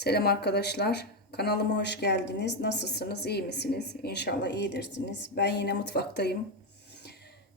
Selam arkadaşlar. Kanalıma hoş geldiniz. Nasılsınız? İyi misiniz? İnşallah iyidirsiniz. Ben yine mutfaktayım.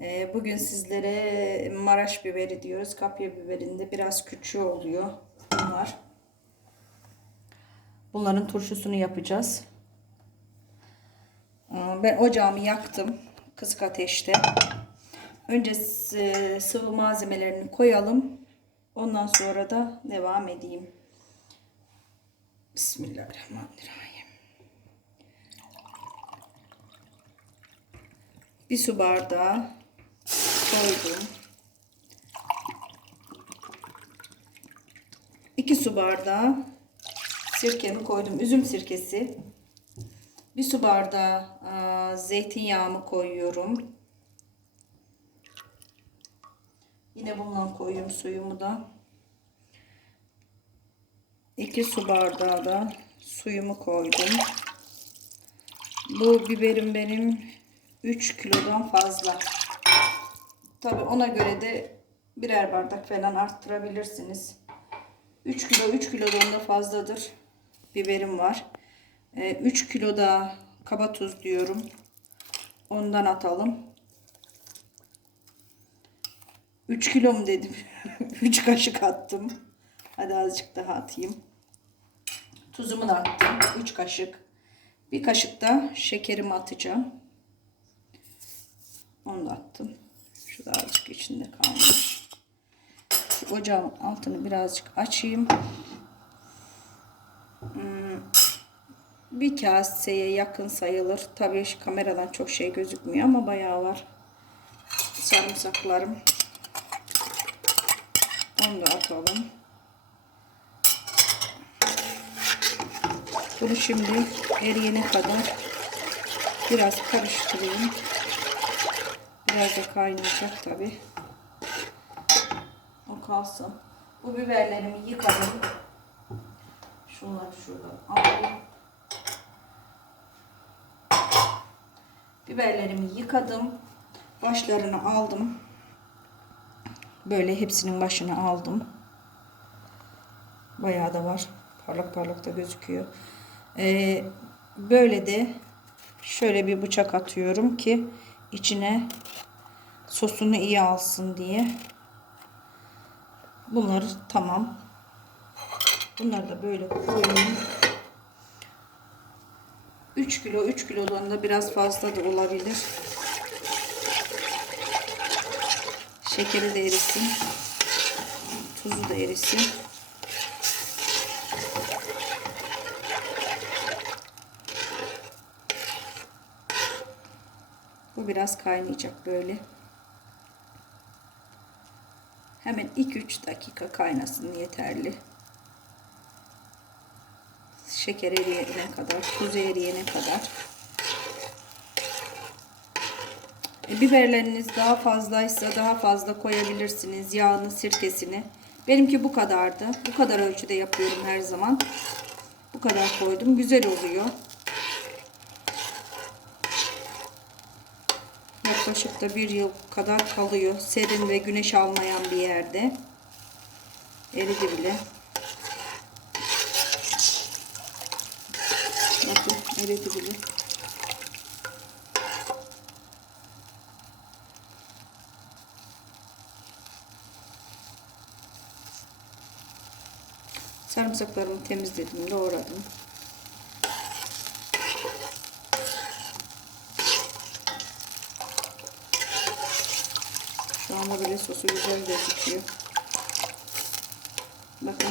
Ee, Bugün sizlere Maraş biberi diyoruz. Kapya biberinde biraz küçüğü oluyor. Bunlar. Bunların turşusunu yapacağız. Ee, Ben ocağımı yaktım. Kısık ateşte. Önce s- sıvı malzemelerini koyalım. Ondan sonra da devam edeyim. Bismillahirrahmanirrahim. Bir su bardağı koydum. İki su bardağı sirkemi koydum. Üzüm sirkesi. Bir su bardağı aa, zeytinyağımı koyuyorum. Yine bundan koyuyorum suyumu da. 2 su bardağı da suyumu koydum. Bu biberim benim 3 kilodan fazla. Tabi ona göre de birer bardak falan arttırabilirsiniz. 3 kilo 3 kilodan da fazladır biberim var. 3 kilo da kaba tuz diyorum. Ondan atalım. 3 kilo mu dedim. 3 kaşık attım. Hadi azıcık daha atayım. Tuzumu da attım. 3 kaşık. Bir kaşık da şekerimi atacağım. Onu da attım. Şu da azıcık içinde kalmış. Şu ocağın altını birazcık açayım. Hmm, Bir kaseye yakın sayılır. Tabii kameradan çok şey gözükmüyor ama bayağı var. Sarımsaklarım. Onu da atalım. Bunu şimdi eriyene kadar biraz karıştırayım. Biraz da kaynayacak tabi. O kalsın. Bu biberlerimi yıkadım. Şunları şuradan alayım. Biberlerimi yıkadım. Başlarını aldım. Böyle hepsinin başını aldım. Bayağı da var. Parlak parlak da gözüküyor. Ee, böyle de şöyle bir bıçak atıyorum ki içine sosunu iyi alsın diye. Bunları tamam. Bunları da böyle koyayım. 3 kilo 3 kilodan da biraz fazla da olabilir. Şekeri de erisin. Tuzu da erisin. Biraz kaynayacak böyle. Hemen 2-3 dakika kaynasın yeterli. Şeker eriyene kadar, tuz eriyene kadar. E, biberleriniz daha fazlaysa daha fazla koyabilirsiniz. Yağını, sirkesini. Benimki bu kadardı. Bu kadar ölçüde yapıyorum her zaman. Bu kadar koydum. Güzel oluyor. Yaklaşık da bir yıl kadar kalıyor. Serin ve güneş almayan bir yerde. Eridi bile. Bakın eridi bile. Sarımsaklarımı temizledim, doğradım. Sosu güzel gözüküyor. Bakın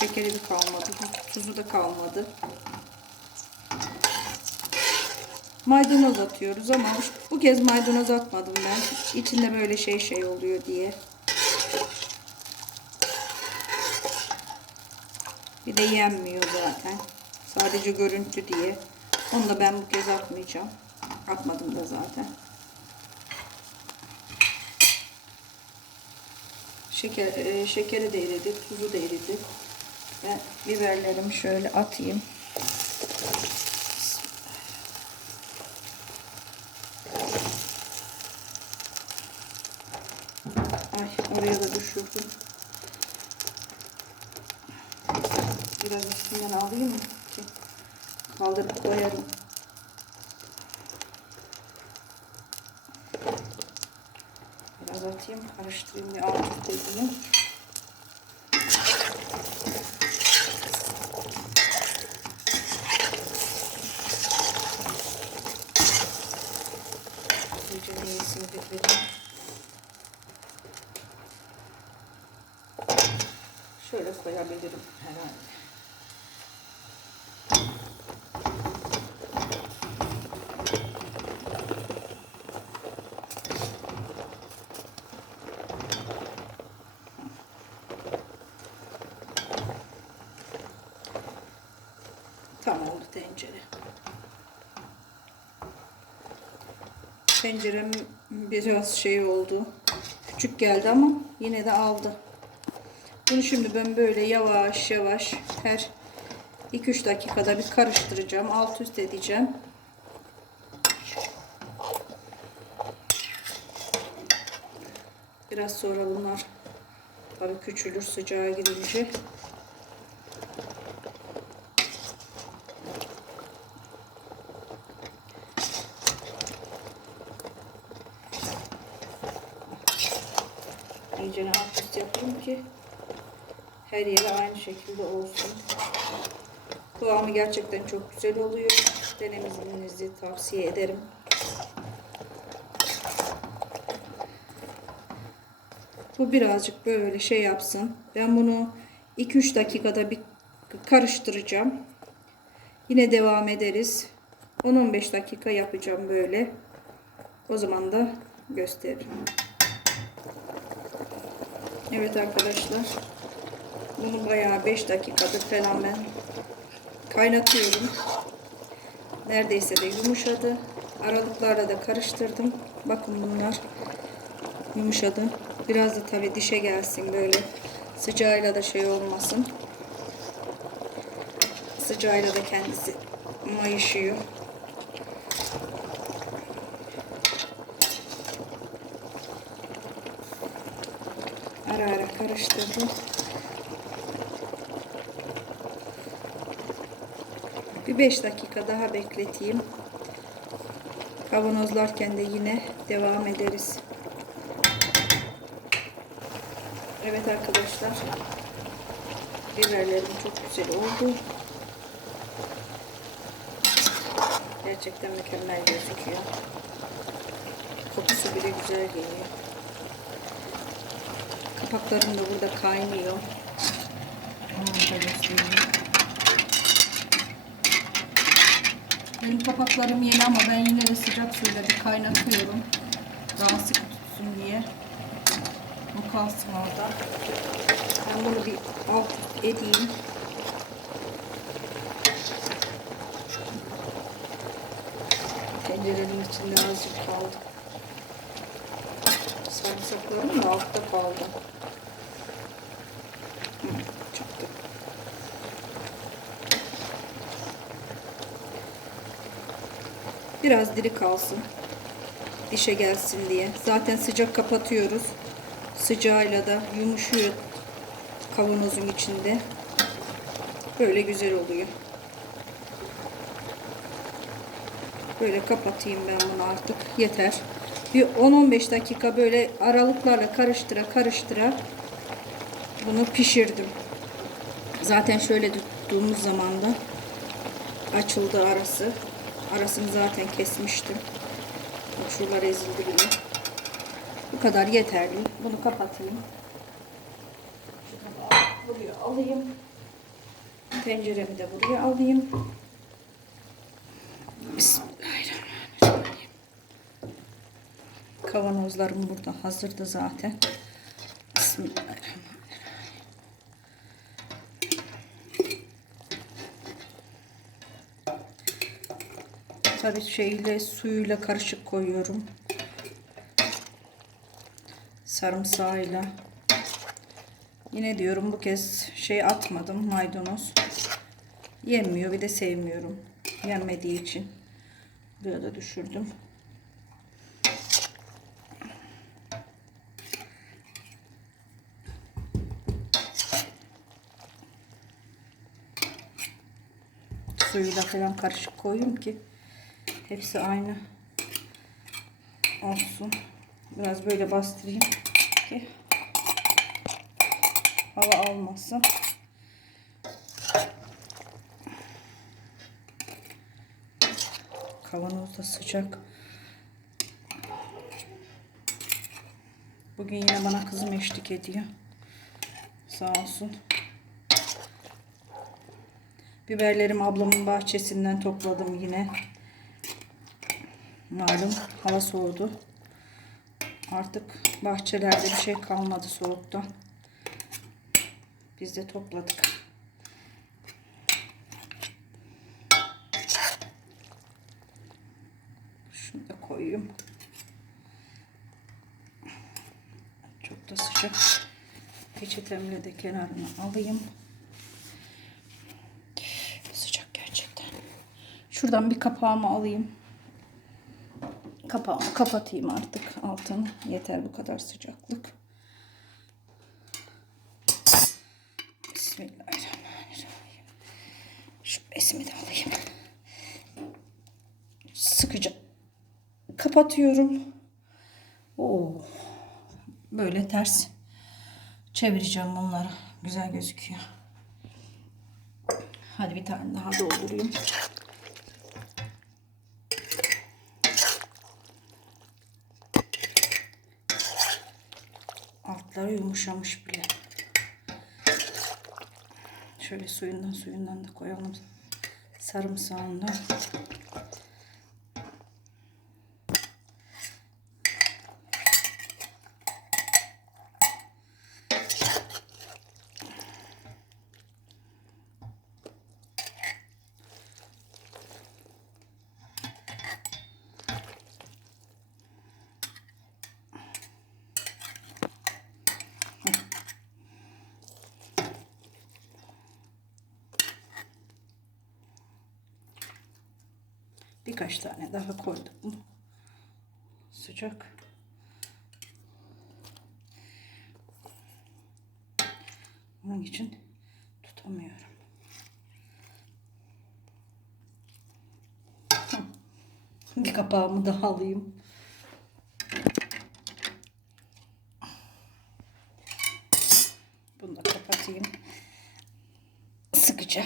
şekeri de kalmadı, tuzu da kalmadı. Maydanoz atıyoruz ama bu kez maydanoz atmadım ben. İçinde böyle şey şey oluyor diye. Bir de yenmiyor zaten. Sadece görüntü diye. Onu da ben bu kez atmayacağım. Atmadım da zaten. Şeker, e, şekeri de eridi, tuzu da eridi. Ben biberlerimi şöyle atayım. Ay oraya da düşürdüm. biraz üstünden alayım? Ki kaldırıp koyarım. Biraz atayım, karıştırayım, bir alt üst. Şöyle koyabilirim herhalde. Tencerem biraz şey oldu. Küçük geldi ama yine de aldı. Bunu şimdi ben böyle yavaş yavaş her 2-3 dakikada bir karıştıracağım. Alt üst edeceğim. Biraz sonra bunlar tabii küçülür sıcağa girince. İyice alt yapayım ki her yere aynı şekilde olsun. Kıvamı gerçekten çok güzel oluyor. Denemenizi tavsiye ederim. Bu birazcık böyle şey yapsın. Ben bunu 2-3 dakikada bir karıştıracağım. Yine devam ederiz. 10-15 dakika yapacağım böyle. O zaman da gösteririm. Evet arkadaşlar. Bunu bayağı 5 dakikadır falan ben kaynatıyorum. Neredeyse de yumuşadı. Aralıklarla da karıştırdım. Bakın bunlar yumuşadı. Biraz da tabii dişe gelsin böyle. Sıcağıyla da şey olmasın. Sıcağıyla da kendisi mayışıyor. Karıştırdım. Bir 5 dakika daha bekleteyim. Kavanozlarken de yine devam ederiz. Evet arkadaşlar. Biberlerim çok güzel oldu. Gerçekten mükemmel gözüküyor. Kokusu bile güzel geliyor. Kapaklarım da burada kaynıyor. Benim kapaklarım yeni ama ben yine de sıcak suyla bir kaynatıyorum. Daha sık tutsun diye. Bu kalsın orada. Ben bunu bir alt edeyim. Tencerenin içinde azıcık kaldı. Sarımsaklarım da altta kaldı. Biraz diri kalsın. Dişe gelsin diye. Zaten sıcak kapatıyoruz. Sıcağıyla da yumuşuyor kavanozun içinde. Böyle güzel oluyor. Böyle kapatayım ben bunu artık. Yeter. Bir 10-15 dakika böyle aralıklarla karıştıra karıştıra bunu pişirdim. Zaten şöyle tuttuğumuz zaman da açıldı arası. Arasını zaten kesmiştim. Bak şuralar ezildi bile. Bu kadar yeterli. Bunu kapatayım. Buraya alayım. Tenceremi de buraya alayım. Bismillahirrahmanirrahim. Kavanozlarım burada hazırdı zaten. Bismillahirrahmanirrahim. Tabii şeyle suyuyla karışık koyuyorum. Sarımsağıyla. Yine diyorum bu kez şey atmadım maydanoz. Yenmiyor bir de sevmiyorum. Yenmediği için. Buraya düşürdüm. Suyuyla falan karışık koyayım ki hepsi aynı olsun. Biraz böyle bastırayım ki hava almasın. Kavanoz da sıcak. Bugün yine bana kızım eşlik ediyor. Sağ olsun. Biberlerim ablamın bahçesinden topladım yine. Malum hava soğudu. Artık bahçelerde bir şey kalmadı soğuktan. Biz de topladık. Şunu da koyayım. Çok da sıcak. Peçetemle de kenarına alayım. Sıcak gerçekten. Şuradan bir kapağımı alayım. Kapağımı kapatayım artık altını. Yeter bu kadar sıcaklık. Bismillahirrahmanirrahim. Şu besimi de alayım. Sıkıca kapatıyorum. Oo. Böyle ters çevireceğim bunları. Güzel gözüküyor. Hadi bir tane daha doldurayım. Altları yumuşamış bile. Şöyle suyundan suyundan da koyalım. Sarımsağını Birkaç tane daha koydum. Sıcak. Onun için tutamıyorum. Bir kapağımı daha alayım. Bunu da kapatayım. Sıkıca.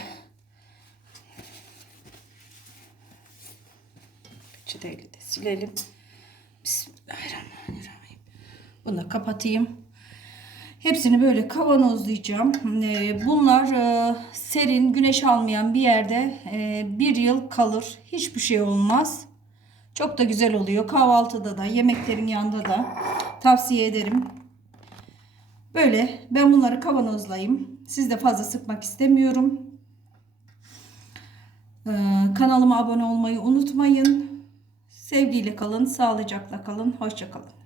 Peçeteyle de silelim. Bismillahirrahmanirrahim. Bunu da kapatayım. Hepsini böyle kavanozlayacağım. Ee, Bunlar e, serin, güneş almayan bir yerde e, bir yıl kalır. Hiçbir şey olmaz. Çok da güzel oluyor. Kahvaltıda da, yemeklerin yanında da tavsiye ederim. Böyle ben bunları kavanozlayayım. Siz de fazla sıkmak istemiyorum. Ee, Kanalıma abone olmayı unutmayın. Sevgiyle kalın, sağlıcakla kalın, hoşça kalın.